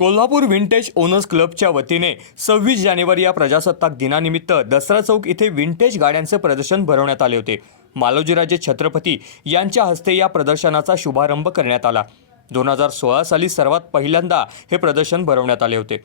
Kolhapur vintage owners क्लबच्या वतीने 26 जानेवारी या प्रजासत्ताक दिनानिमित्त दसरा चौक इथे विंटेज गाड्यांचे प्रदर्शन भरवण्यात आले होते। मालोजीराजे छत्रपती यांच्या हस्ते या प्रदर्शनाचा शुभारंभ करण्यात आला। 2016 साली सर्वात पहिल्यांदा हे प्रदर्शन भरवण्यात आले होते।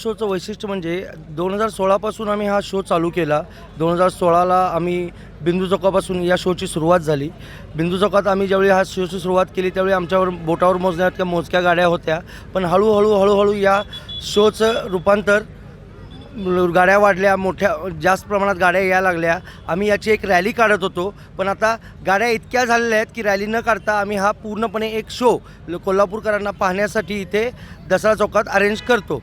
शोचं वैशिष्ट्य म्हणजे 2016 पासून आम्ही हा शो चालू केला। 2016ला आम्ही बिंदू चौकापासून या शोची सुरुवात झाली। बिंदू चौकात आम्ही ज्यावेळी हा शोची सुरुवात केली त्यावेळी आमच्यावर बोटावर मोजण्यात मोजक्या गाड्या होत्या, पण हळूहळू या शोचं रूपांतर गाड्या वाढल्या, मोठ्या जास्त प्रमाणात गाड्या यायला लागल्या। आम्ही याची एक रॅली काढत होतो, पण आता गाड्या इतक्या झालेल्या आहेत की रॅली न काढता आम्ही हा पूर्णपणे एक शो कोल्हापूरकरांना पाहण्यासाठी इथे दसरा चौकात अरेंज करतो।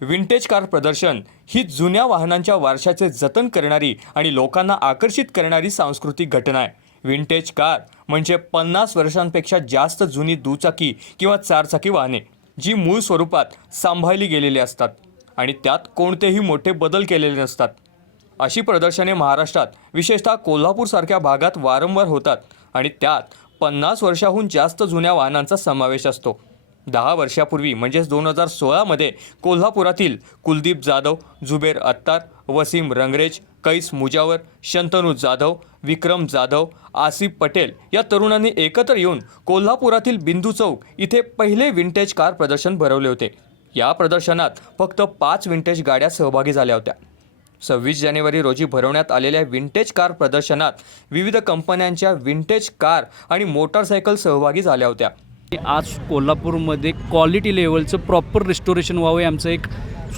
विंटेज कार प्रदर्शन ही जुन्या वाहनांच्या वारशाचे जतन करणारी आणि लोकांना आकर्षित करणारी सांस्कृतिक घटना आहे। विंटेज कार म्हणजे 50 वर्षांपेक्षा जास्त जुनी दुचाकी किंवा चारचाकी वाहने जी मूळ स्वरूपात सांभाळली गेलेली असतात आणि त्यात कोणतेही मोठे बदल केलेले नसतात। अशी प्रदर्शने महाराष्ट्रात विशेषतः कोल्हापूरसारख्या भागात वारंवार होतात आणि त्यात 50 वर्षाहून जास्त जुन्या वाहनांचा समावेश असतो। 10 वर्षापूर्वी म्हणजेच 2016 मध्ये कोल्हापुरातील कुलदीप जाधव, जुबेर अत्तार, वसीम रंगरेज, कैस मुजावर, शंतनू जाधव, विक्रम जाधव, आसिफ पटेल या तरुणांनी एकत्र येऊन कोल्हापुरातील बिंदू चौक इथे पहिले विंटेज कार प्रदर्शन भरवले होते। या प्रदर्शनात फक्त 5 विंटेज गाड्या सहभागी झाल्या होत्या। 26 जानेवारी रोजी भरवण्यात आलेल्या विंटेज कार प्रदर्शनात विविध कंपन्यांच्या विंटेज कार आणि मोटारसायकल सहभागी झाल्या होत्या। आज कोल्हापूरमध्ये क्वालिटी लेवलचं प्रॉपर रिस्टोरेशन व्हावं आमचं एक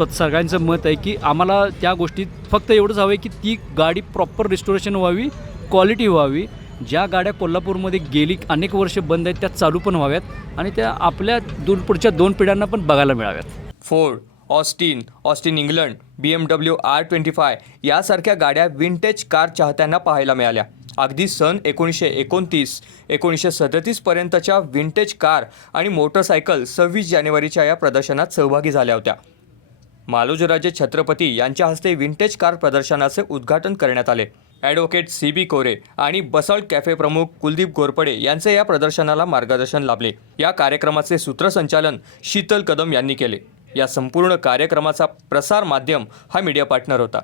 सगळ्यांचं मत आहे की आम्हाला त्या गोष्टीत फक्त एवढंच हवं आहे की ती गाडी प्रॉपर रिस्टोरेशन व्हावी, क्वालिटी व्हावी। ज्या गाड्या कोल्हापूरमध्ये गेली अनेक वर्ष बंद आहेत त्या चालू पण व्हाव्यात आणि त्या आपल्या पुढच्या 2 पिढ्यांना पण बघायला मिळाव्यात। Ford, Austin England, BMW R25 यासारख्या गाड्या विंटेज कार चाहत्यांना पाहायला मिळाल्या। अगदी सन 1929, 1937 पर्यंतच्या विंटेज कार आणि मोटरसायकल 26 जानेवारीच्या या प्रदर्शनात सहभागी झाल्या होत्या। मालोजीराजे छत्रपती यांच्या हस्ते विंटेज कार प्रदर्शनाचे उद्घाटन करण्यात आले। ॲडव्होकेट CB कोरे आणि बसाल्ट कॅफे प्रमुख कुलदीप घोरपडे यांचे या प्रदर्शनाला मार्गदर्शन लाभले। या कार्यक्रमाचे सूत्रसंचालन शीतल कदम यांनी केले। या संपूर्ण कार्यक्रमाचा प्रसार माध्यम हा मीडिया पार्टनर होता।